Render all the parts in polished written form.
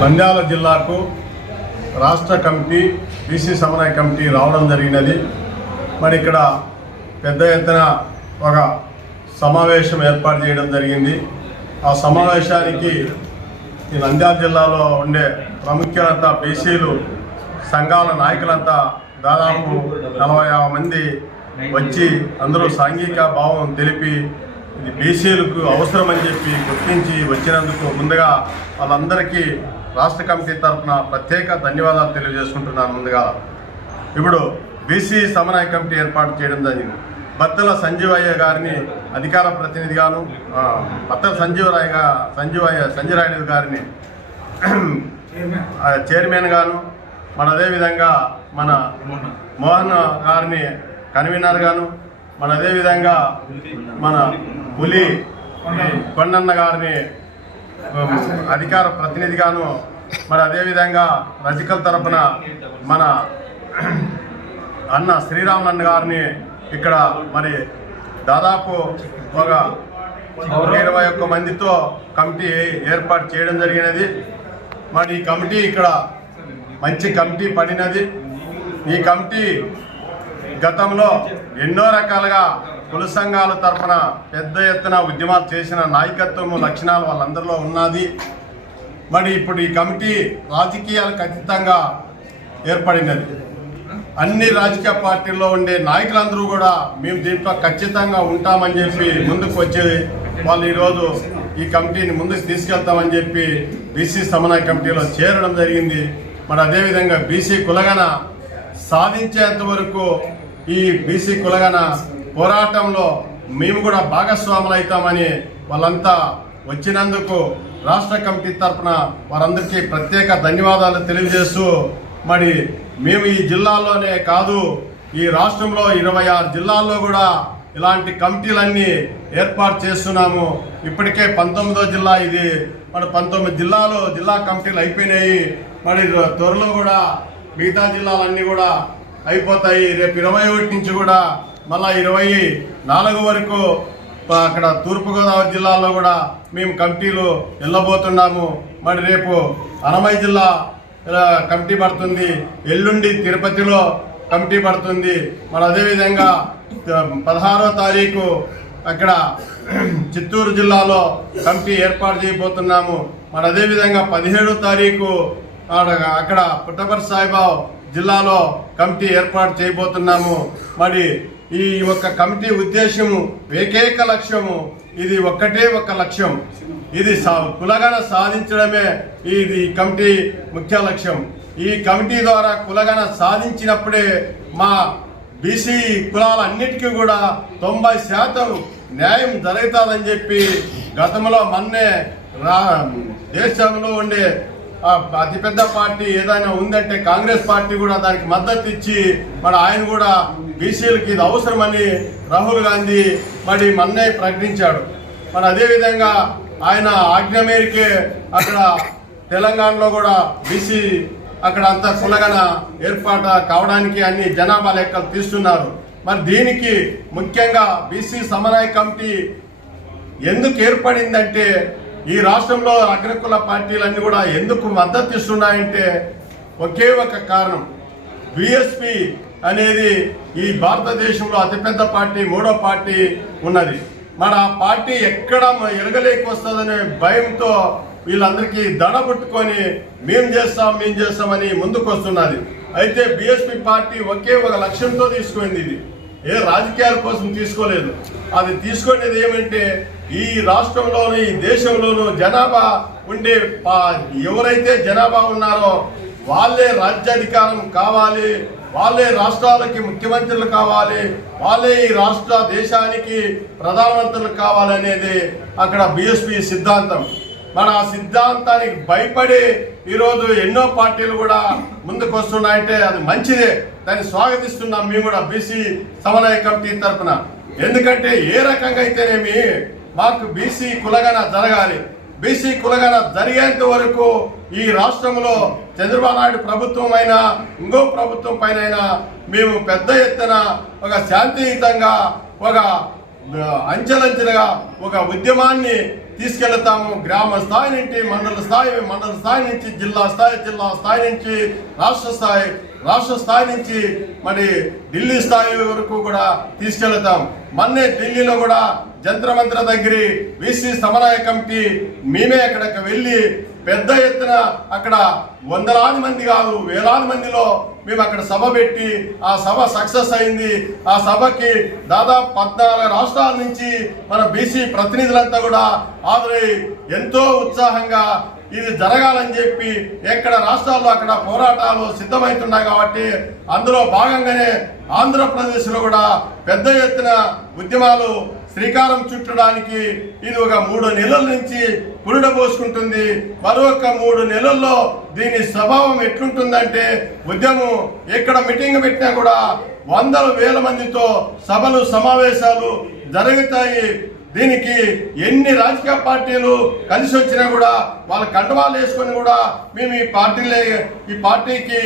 నంద్యాల జిల్లాకు రాష్ట్ర committee BC సమన్వయ కమిటీ రావడం జరిగినది. మరి ఇక్కడ పెద్ద ఎత్తున ఒక సమావేశం ఏర్పాటు చేయడం జరిగింది. ఆ సమావేశానికి ఈ నంద్యాల జిల్లాలో ఉండే ప్రముఖులంతా బీసీలు సంఘాల నాయకులంతా దాదాపు 40 మంది వచ్చి అందరూ సాంఘిక భావం తెలిపి ఇది బీసీలకు అవసరమని చెప్పి గుర్తించి వచ్చినందుకు ముందుగా వాళ్ళందరికీ రాష్ట్ర కమిటీ తరఫున ప్రత్యేక ధన్యవాదాలు తెలియజేసుకుంటున్నాను. ముందుగా ఇప్పుడు బీసీ సమన్వయ కమిటీ ఏర్పాటు చేయడం జరిగింది. బత్తల సంజీవయ్య గారిని అధికార ప్రతినిధిగాను, బత్తల సంజీవరాయుడు గారిని చైర్మన్ గాను, మన అదేవిధంగా మన మోహన్ గారిని కన్వీనర్ గాను, మన అదేవిధంగా మన పులి కొండన్న గారిని అధికార ప్రతినిధిగాను, మరి అదేవిధంగా రజకల తరఫున మన అన్న శ్రీరామన్న గారిని ఇక్కడ మరి దాదాపు ఒక 21 మందితో కమిటీ ఏర్పాటు చేయడం జరిగినది. మరి ఈ కమిటీ ఇక్కడ మంచి కమిటీ పడినది. ఈ కమిటీ గతంలో ఎన్నో రకాలుగా కుల సంఘాల తరఫున పెద్ద ఎత్తున ఉద్యమాలు చేసిన నాయకత్వము లక్షణాలు వాళ్ళందరిలో ఉన్నది. మరి ఇప్పుడు ఈ కమిటీ రాజకీయాలకు అతీతంగా ఏర్పడినది. అన్ని రాజకీయ పార్టీల్లో ఉండే నాయకులందరూ కూడా మేము దీంట్లో ఖచ్చితంగా ఉంటామని చెప్పి ముందుకు వచ్చి వాళ్ళు ఈరోజు ఈ కమిటీని ముందుకు తీసుకెళ్తామని చెప్పి బీసీ సమన్వయ కమిటీలో చేరడం జరిగింది. మరి అదేవిధంగా బీసీ కులగణ సాధించేంత వరకు ఈ బీసీ కులగణ పోరాటంలో మేము కూడా భాగస్వాములు అవుతామని వాళ్ళంతా వచ్చినందుకు రాష్ట్ర కమిటీ తరఫున వారందరికీ ప్రత్యేక ధన్యవాదాలు తెలియజేస్తూ, మరి మేము ఈ జిల్లాలోనే కాదు ఈ రాష్ట్రంలో 26 జిల్లాల్లో కూడా ఇలాంటి కమిటీలన్నీ ఏర్పాటు చేస్తున్నాము. ఇప్పటికే 19వ జిల్లా ఇది. మరి 19 జిల్లా కమిటీలు అయిపోయినాయి. మరి త్వరలో కూడా మిగతా జిల్లాలన్నీ కూడా అయిపోతాయి. రేపు 21 నుంచి కూడా మళ్ళా 24 వరకు అక్కడ తూర్పుగోదావరి జిల్లాలో కూడా మేము కమిటీలు వెళ్ళబోతున్నాము. మరి రేపు అన్నమయ్య జిల్లా కమిటీ పడుతుంది, ఎల్లుండి తిరుపతిలో కమిటీ పడుతుంది. మరి అదేవిధంగా 16వ తారీఖు అక్కడ చిత్తూరు జిల్లాలో కమిటీ ఏర్పాటు చేయబోతున్నాము. మరి అదేవిధంగా 17వ తారీఖు అక్కడ పుట్టపర్తి సాయిబాబు జిల్లాలో కమిటీ ఏర్పాటు చేయబోతున్నాము. మరి ఈ ఒక్క కమిటీ ఉద్దేశము ఏకైక లక్ష్యము, ఇది ఒక్కటే ఒక లక్ష్యం, ఇది కులగణ సాధించడమే ఇది కమిటీ ముఖ్య లక్ష్యం. ఈ కమిటీ ద్వారా కులగణ సాధించినప్పుడే మా బీసీ కులాలన్నిటికీ కూడా 90% న్యాయం జరుగుతుందని చెప్పి గతంలో మొన్నే దేశంలో ఉండే అతిపెద్ద పార్టీ ఏదైనా ఉందంటే కాంగ్రెస్ పార్టీ కూడా దానికి మద్దతు ఇచ్చి మరి ఆయన కూడా బీసీలకి ఇది అవసరమని రాహుల్ గాంధీ మరి మొన్నే ప్రకటించాడు. మరి అదేవిధంగా ఆయన ఆజ్ఞ మేరకే అక్కడ తెలంగాణలో కూడా బీసీ అక్కడ అంతా కులగణ ఏర్పాటు కావడానికి అన్ని జనాభా లెక్కలు తీస్తున్నారు. మరి దీనికి ముఖ్యంగా బీసీ సమన్వయ కమిటీ ఎందుకు ఏర్పడిందంటే ఈ రాష్ట్రంలో అగ్రకుల పార్టీలన్నీ కూడా ఎందుకు మద్దతు ఇస్తున్నాయంటే ఒకే ఒక కారణం, బీఎస్పీ అనేది ఈ భారతదేశంలో అతిపెద్ద పార్టీ, 3వ పార్టీ ఉన్నది. మరి ఆ పార్టీ ఎక్కడ ఎరగలేకొస్తుందనే భయంతో వీళ్ళందరికీ దడ పుట్టుకొని మేము చేస్తామని ముందుకు వస్తున్నది. అయితే బీఎస్పీ పార్టీ ఒకే ఒక లక్ష్యంతో తీసుకుంది. ఇది ఏ రాజకీయాల కోసం తీసుకోలేదు. అది తీసుకునేది ఏమంటే ఈ రాష్ట్రంలోనూ ఈ దేశంలోనూ జనాభా ఉండే ఎవరైతే జనాభా ఉన్నారో వాళ్ళే రాజ్యాధికారం కావాలి, వాళ్ళే రాష్ట్రాలకి ముఖ్యమంత్రులు కావాలి, వాళ్ళే ఈ రాష్ట్ర దేశానికి ప్రధానమంత్రులు కావాలనేది అక్కడ బీఎస్పీ సిద్ధాంతం. మన ఆ సిద్ధాంతానికి భయపడి ఈరోజు ఎన్నో పార్టీలు కూడా ముందుకు వస్తున్నాయంటే అది మంచిదే, దాన్ని స్వాగతిస్తున్నాం మేము కూడా బీసీ సమన్వయ కమిటీ తరఫున. ఎందుకంటే ఏ రకంగా అయితేనేమి మాకు బీసీ కులగణ జరగాలి. బీసీ కులగణ జరిగేంత వరకు ఈ రాష్ట్రంలో చంద్రబాబు నాయుడు ప్రభుత్వం అయినా ఇంకో ప్రభుత్వం పైన మేము పెద్ద ఎత్తున ఒక శాంతియుతంగా ఒక అంచెలంచెలుగా ఒక ఉద్యమాన్ని తీసుకెళ్తాము. గ్రామ స్థాయి నుంచి మండల స్థాయి నుంచి జిల్లా స్థాయి నుంచి రాష్ట్ర స్థాయి నుంచి మరి ఢిల్లీ స్థాయి వరకు కూడా తీసుకెళ్తాం. మొన్నే ఢిల్లీలో కూడా జంతర్ మంతర్ దగ్గర బీసీ సమన్వయ కమిటీ మేమే అక్కడికి వెళ్ళి పెద్ద ఎత్తున అక్కడ వందలాది మంది కాదు వేలాది మందిలో మేము అక్కడ సభ పెట్టి ఆ సభ సక్సెస్ అయింది. ఆ సభకి దాదాపు 14 రాష్ట్రాల నుంచి మన బీసీ ప్రతినిధులంతా కూడా హాజరై ఎంతో ఉత్సాహంగా ఇది జరగాలని చెప్పి ఎక్కడ రాష్ట్రాల్లో అక్కడ పోరాటాలు సిద్ధమవుతున్నాయి. కాబట్టి అందులో భాగంగానే ఆంధ్రప్రదేశ్లో కూడా పెద్ద ఎత్తున ఉద్యమాలు శ్రీకారం చుట్టడానికి ఇది ఒక 3 నెలల నుంచి పురుడ పోసుకుంటుంది. మరొక 3 నెలల్లో దీని స్వభావం ఎట్లుంటుందంటే ఉద్యమం ఎక్కడ మీటింగ్ పెట్టినా కూడా వందల వేల మందితో సభలు సమావేశాలు జరుగుతాయి. దీనికి ఎన్ని రాజకీయ పార్టీలు కలిసి వచ్చినా కూడా వాళ్ళ కండవాలు వేసుకొని కూడా మేము ఈ పార్టీకి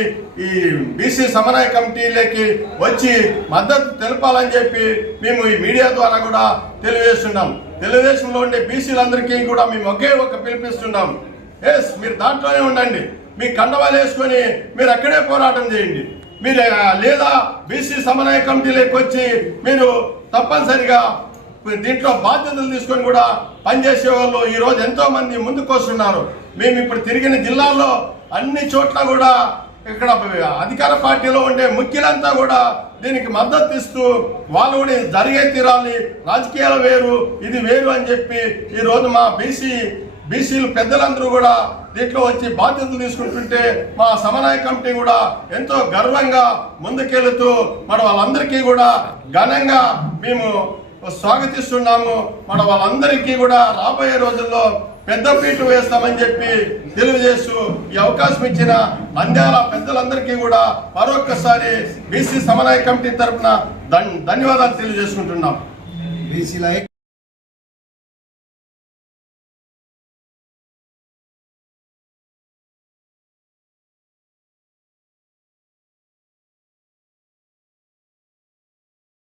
ఈ బీసీ సమన్వయ కమిటీలకి వచ్చి మద్దతు తెలపాలని చెప్పి మేము ఈ మీడియా ద్వారా కూడా తెలియజేస్తున్నాం. తెలుగుదేశంలో ఉండే బీసీలందరికీ కూడా మేము ఒక పిలిపిస్తున్నాం. మీరు దాంట్లోనే ఉండండి, మీ కండవాలు వేసుకొని మీరు అక్కడే పోరాటం చేయండి. మీరు లేదా బీసీ సమన్వయ కమిటీలకు వచ్చి మీరు తప్పనిసరిగా దీంట్లో బాధ్యతలు తీసుకొని కూడా పనిచేసే వాళ్ళు ఈరోజు ఎంతో మంది ముందుకు వస్తున్నారు. మేము ఇప్పుడు తిరిగిన జిల్లాల్లో అన్ని చోట్ల కూడా ఇక్కడ అధికార పార్టీలో ఉండే ముఖ్యులంతా కూడా దీనికి మద్దతు ఇస్తూ వాళ్ళు కూడా జరిగే తీరాలి, రాజకీయాలు వేరు ఇది వేరు అని చెప్పి ఈరోజు మా బీసీలు పెద్దలందరూ కూడా దీంట్లో వచ్చి బాధ్యతలు తీసుకుంటుంటే మా సమన్వయ కమిటీ కూడా ఎంతో గర్వంగా ముందుకెళ్తూ మన వాళ్ళందరికీ కూడా ఘనంగా మేము స్వాగతిస్తున్నాము. మన వాళ్ళందరికీ కూడా రాబోయే రోజుల్లో పెద్దపీట వేస్తామని చెప్పి తెలియజేస్తూ ఈ అవకాశం ఇచ్చిన నంద్యాల పెద్దలందరికీ కూడా మరొక్కసారి బీసీ సమన్వయ కమిటీ తరఫున ధన్యవాదాలు తెలియజేసుకుంటున్నాం.